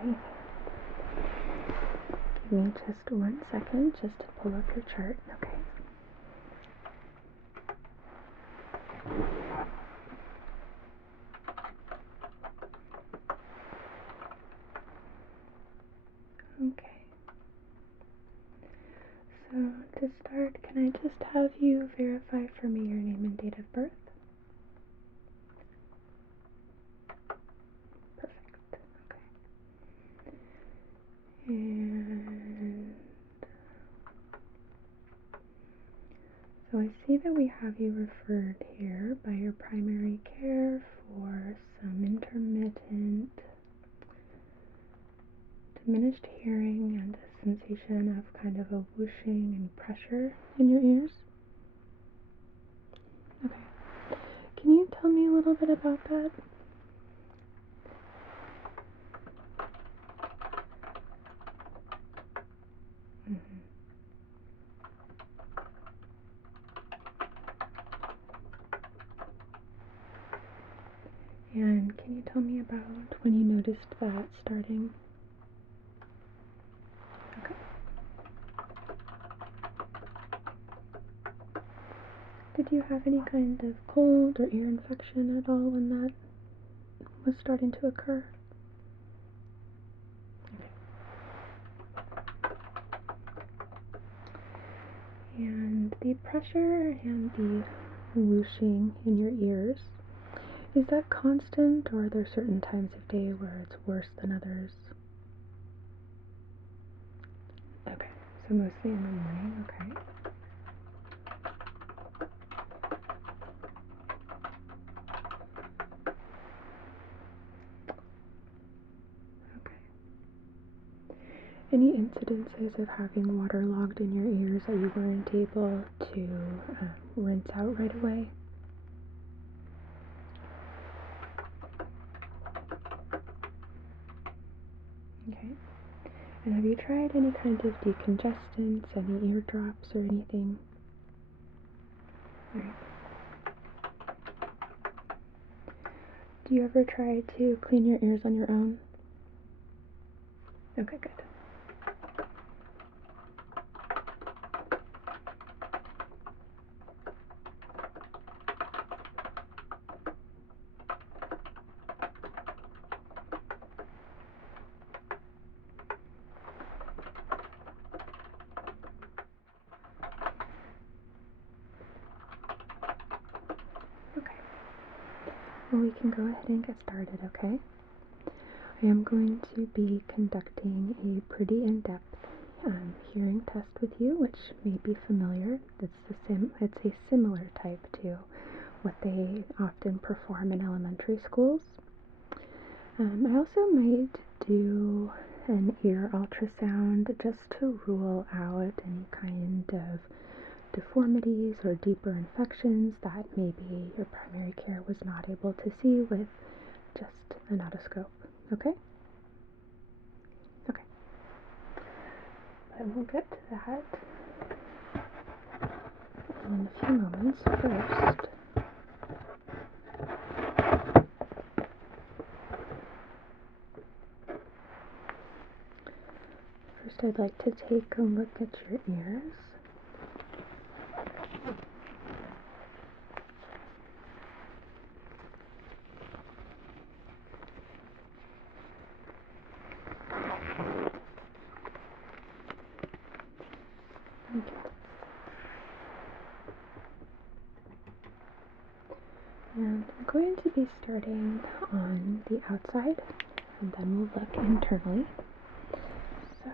Alright. Give me just 1 second just to pull up your chart, okay? Okay. So to start, can I just have you verify for me your name and date of birth? Perfect. Okay. And so I see that we have you referred here by your primary care for some intermittent diminished hearing and a sensation of kind of a whooshing and pressure in your ears. Okay. Can you tell me a little bit about that? And can you tell me about when you noticed that starting? Okay. Did you have any kind of cold or ear infection at all when that was starting to occur? Okay. And the pressure and the whooshing in your ears, is that constant, or are there certain times of day where it's worse than others? Okay, so mostly in the morning, okay. Any incidences of having water logged in your ears that you weren't able to rinse out right away? Okay. And have you tried any kind of decongestants, any ear drops or anything? Alright. Do you ever try to clean your ears on your own? Okay, good. Well, we can go ahead and get started, okay? I am going to be conducting a pretty in-depth hearing test with you, which may be familiar. It's a similar type to what they often perform in elementary schools. I also might do an ear ultrasound just to rule out any kind of deformities or deeper infections that maybe your primary care was not able to see with just an otoscope. Okay? Okay. But we'll get to that in a few moments. First, I'd like to take a look at your ears. And I'm going to be starting on the outside, and then we'll look internally. So,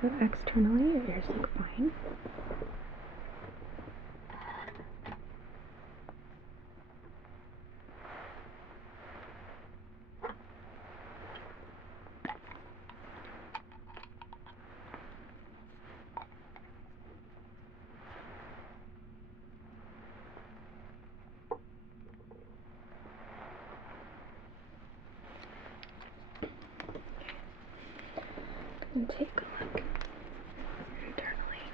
So externally, your ears look fine. And take a look internally.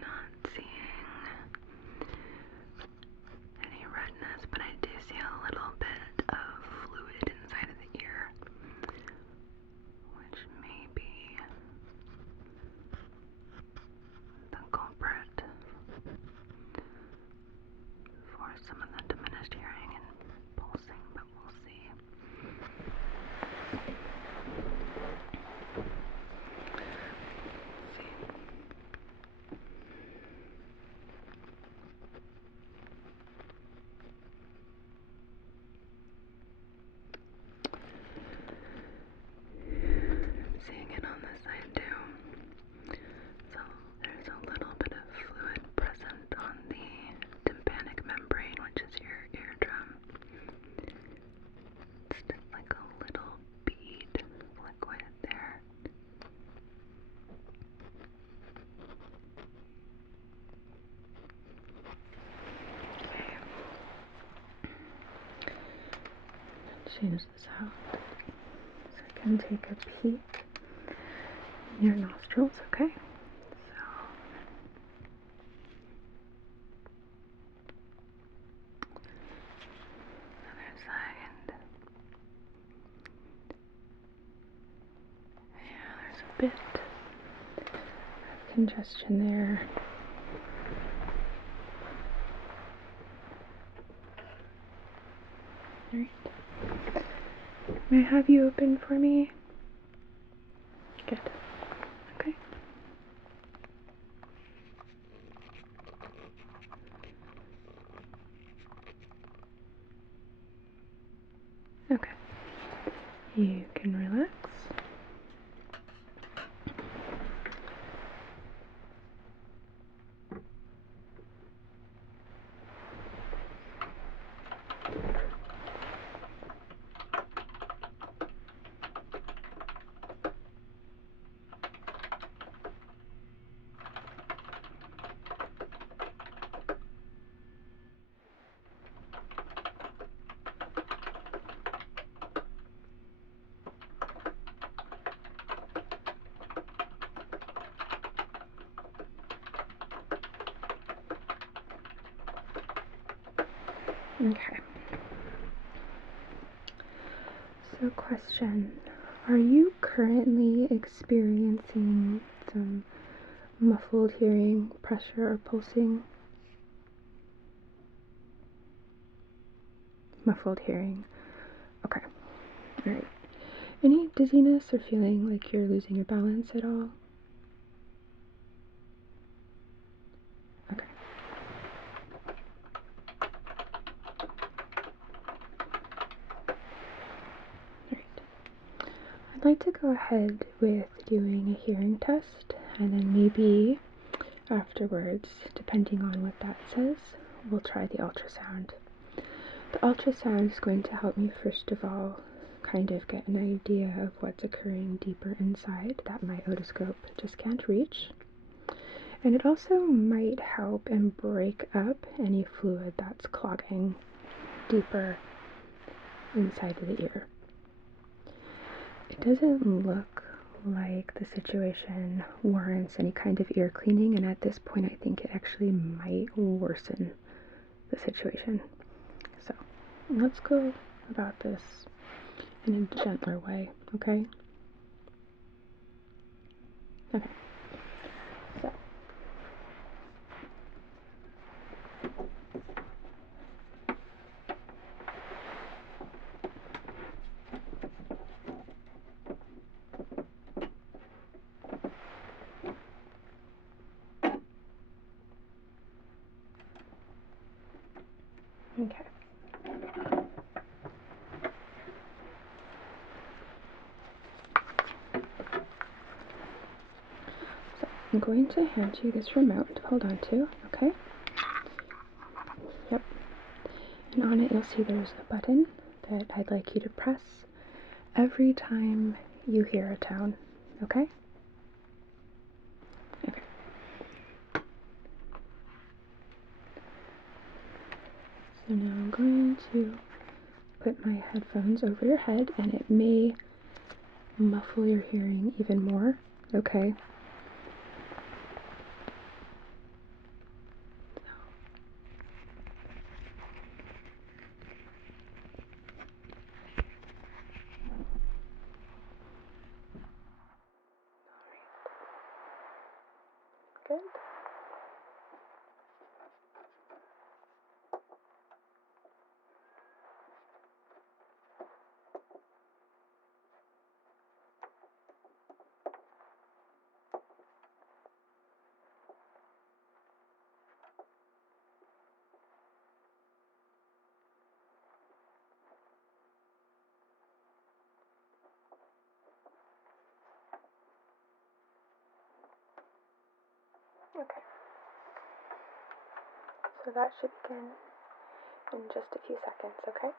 Not seeing any redness, but I do see a little bit of fluid inside of the ear, which may be the culprit for some of the diminished hearing and pulsing, but we'll see. Seeing it on this side too. So there's a little bit of fluid present on the tympanic membrane, which is your eardrum. It's just like a little bead of liquid there. Okay. Change this out. So I can take a peek in your nostrils, okay? So other side. Yeah, there's a bit of congestion there. Alright. May I have you open for me? Good. Okay. Okay. You can relax. Okay. So question, are you currently experiencing some muffled hearing, pressure, or pulsing? Muffled hearing. Okay. Alright. Any dizziness or feeling like you're losing your balance at all? Okay. Alright. I'd like to go ahead with doing a hearing test, and then maybe afterwards, depending on what that says, we'll try the ultrasound. The ultrasound is going to help me, first of all, kind of get an idea of what's occurring deeper inside that my otoscope just can't reach. And it also might help and break up any fluid that's clogging deeper inside of the ear. It doesn't look like the situation warrants any kind of ear cleaning, and at this point I think it actually might worsen the situation. So let's go about this in a gentler way, okay? Okay. So. Okay. So I'm going to hand you this remote to hold on to, okay? Yep. And on it you'll see there's a button that I'd like you to press every time you hear a tone, okay? Okay. So now I'm going to put my headphones over your head, and it may muffle your hearing even more, okay? Good. Okay. So that should begin in just a few seconds, okay?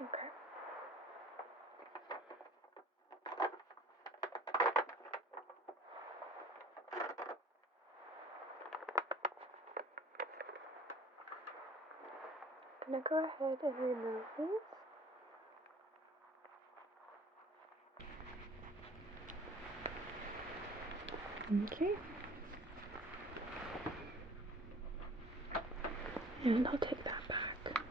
Okay. going to go ahead and remove these. Okay. And I'll take that back.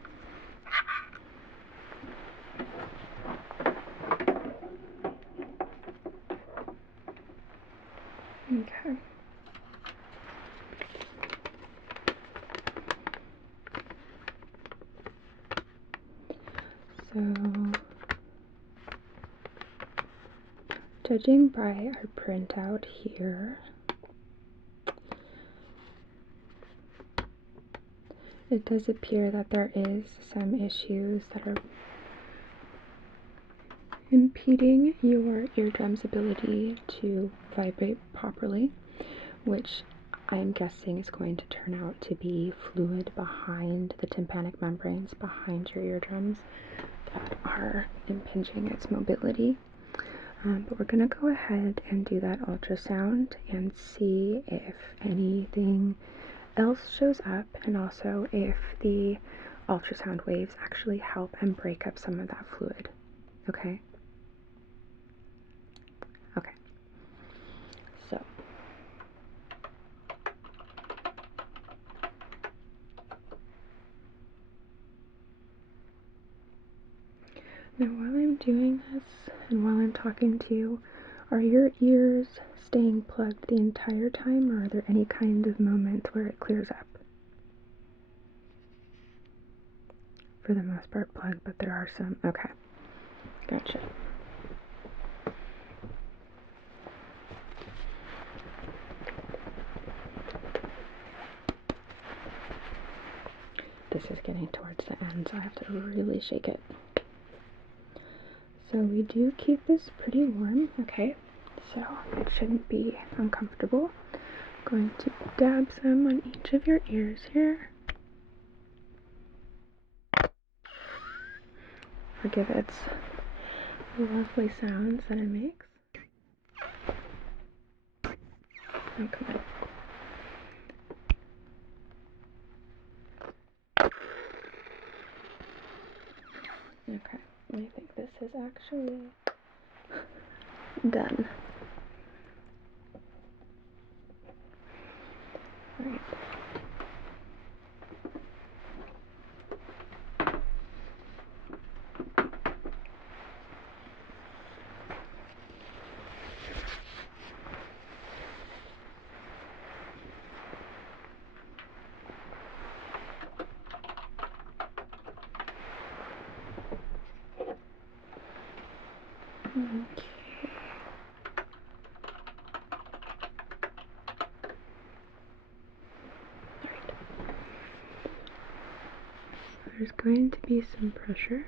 Okay. So, judging by our printout here, it does appear that there is some issues that are impeding your eardrum's ability to vibrate properly, which I'm guessing is going to turn out to be fluid behind the tympanic membranes behind your eardrums that are impinging its mobility. But we're going to go ahead and do that ultrasound and see if anything else shows up, and also if the ultrasound waves actually help and break up some of that fluid. Okay? Okay. So, now while I'm doing this and while I'm talking to you, are your ears staying plugged the entire time, or are there any kind of moment where it clears up? For the most part plugged, but there are some. Okay. Gotcha. This is getting towards the end, so I have to really shake it. So we do keep this pretty warm, okay? So it shouldn't be uncomfortable. I'm going to dab some on each of your ears here. Forgive its lovely sounds that it makes. Oh, come on. Okay, I think this is actually done. Alright. Okay. There's going to be some pressure.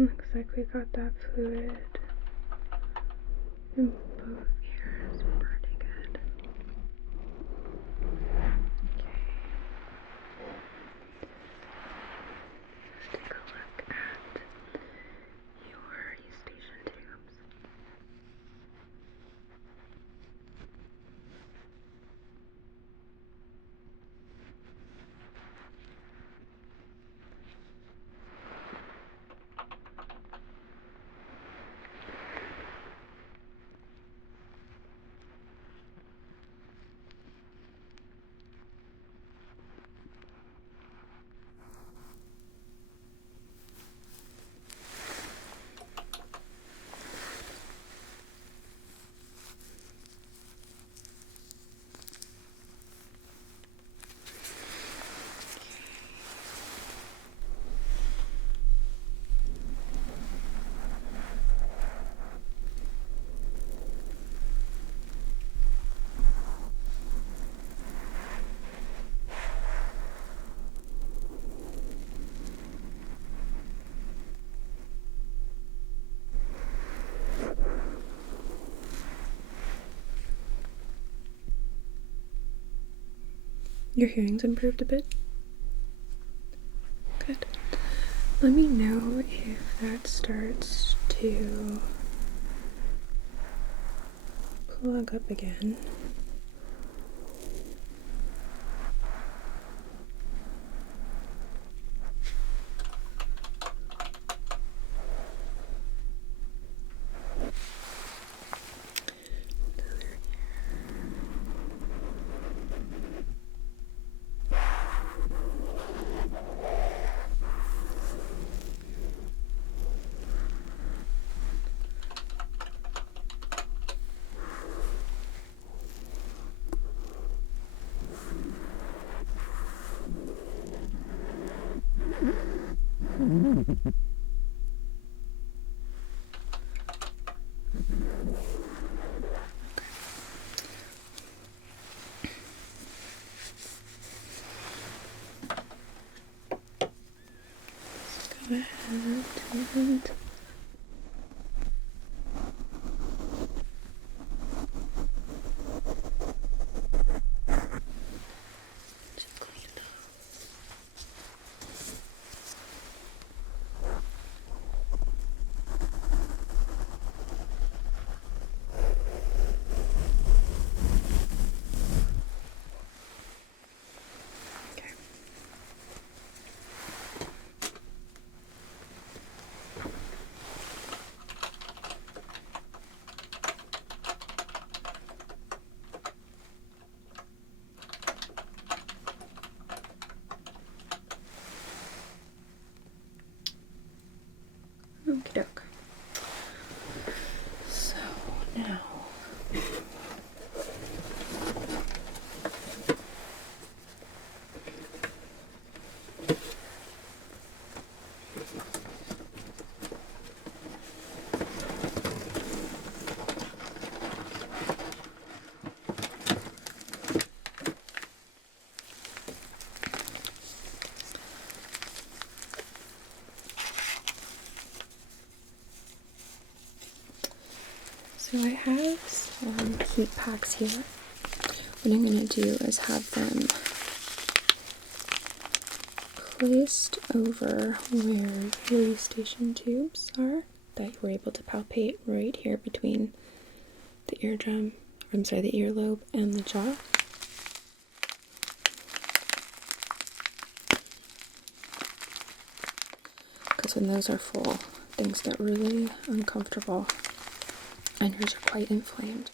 Looks like we got that fluid in both ears pretty good. Okay. Take a look at your eustachian tubes. Your hearing's improved a bit? Good. Let me know if that starts to plug up again. Go ahead and just clean it up. Okay. Okie doke. So now So I have some heat packs here. What I'm going to do is have them placed over where your eustachian tubes are that you were able to palpate right here between the eardrum, the earlobe and the jaw. Because when those are full, things get really uncomfortable and yours are quite inflamed.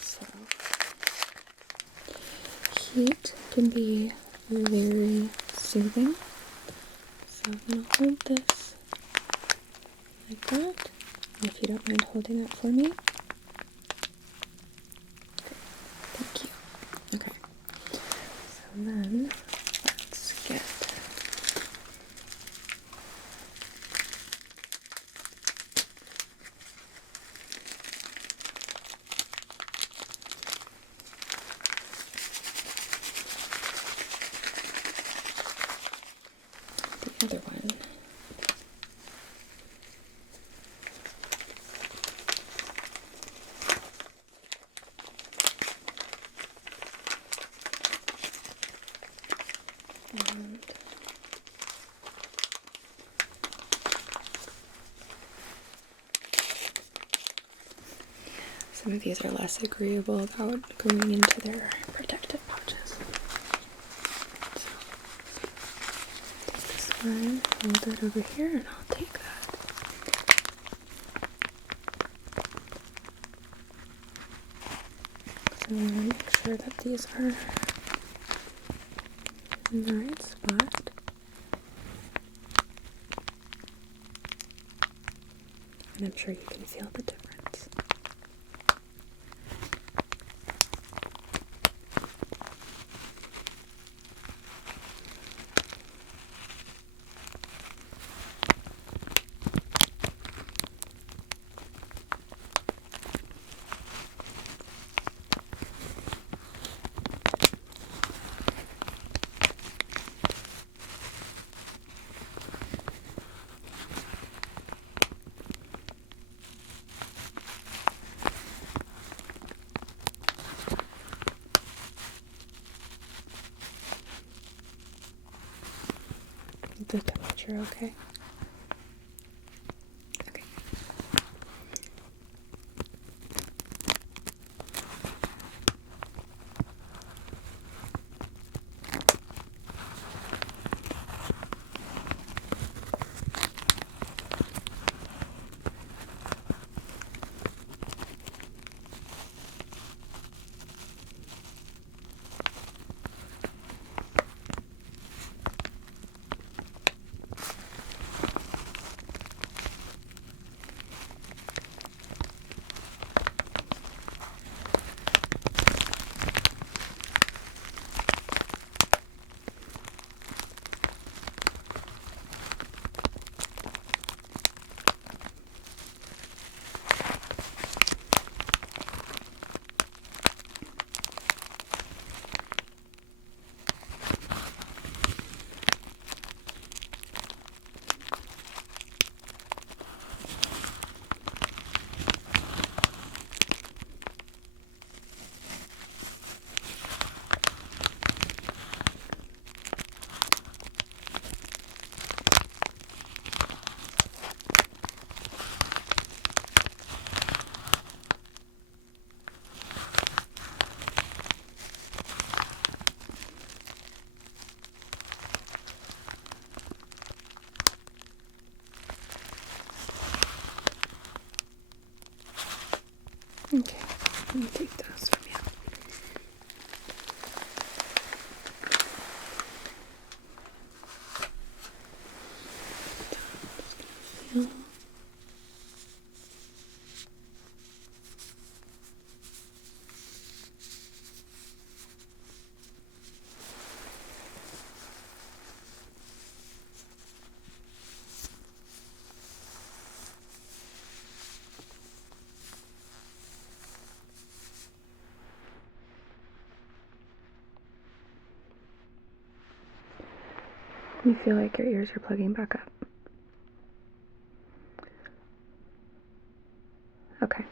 So, heat can be very soothing. So I'm going to hold this like that. And if you don't mind holding that for me. Thank you. Okay. So then let's get other one. And some of these are less agreeable about going into their protective pouches. So, take this one, hold it over here, and I'll take that. So I want to make sure that these are in the right spot. And I'm sure you can feel the difference. The temperature, okay? Okay. Okay, let me take those from you. Feel. You feel like your ears are plugging back up. Okay.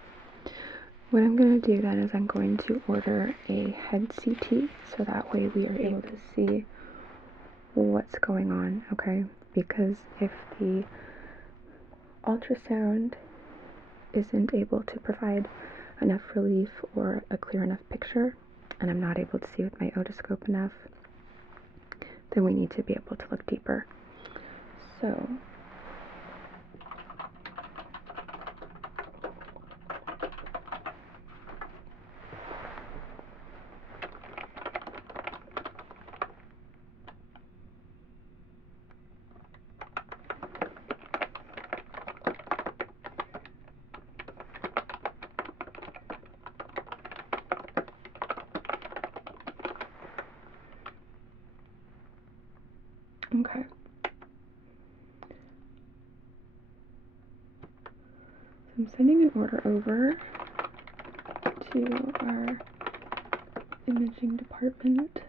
What I'm going to do then is I'm going to order a head CT so that way we are able to see what's going on, okay? Because if the ultrasound isn't able to provide enough relief or a clear enough picture, and I'm not able to see with my otoscope enough, then we need to be able to look deeper. So okay. I'm sending an order over to our imaging department.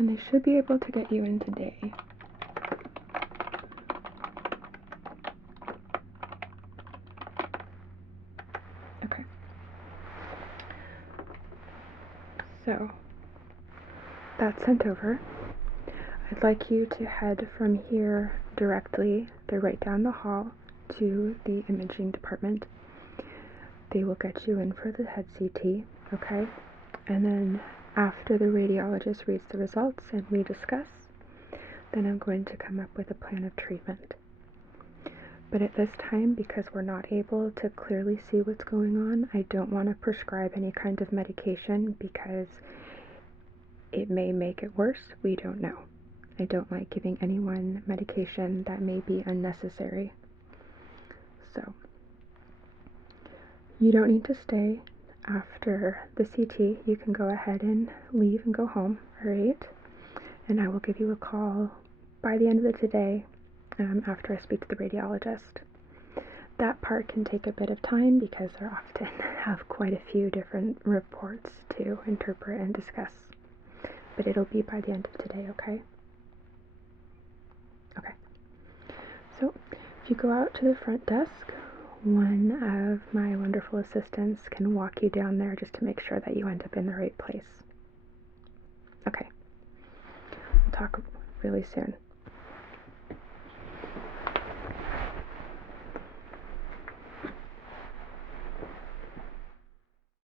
and they should be able to get you in today. Okay. So, that's sent over. I'd like you to head from here directly, they're right down the hall, to the imaging department. They will get you in for the head CT, okay? And then after the radiologist reads the results and we discuss, then I'm going to come up with a plan of treatment. But at this time, because we're not able to clearly see what's going on, I don't want to prescribe any kind of medication because it may make it worse. We don't know. I don't like giving anyone medication that may be unnecessary. So, you don't need to stay after the CT. You can go ahead and leave and go home, alright? And I will give you a call by the end of the day after I speak to the radiologist. That part can take a bit of time because they often have quite a few different reports to interpret and discuss. But it'll be by the end of today, okay? Okay. So, if you go out to the front desk, one of my wonderful assistants can walk you down there just to make sure that you end up in the right place. Okay. We'll talk really soon.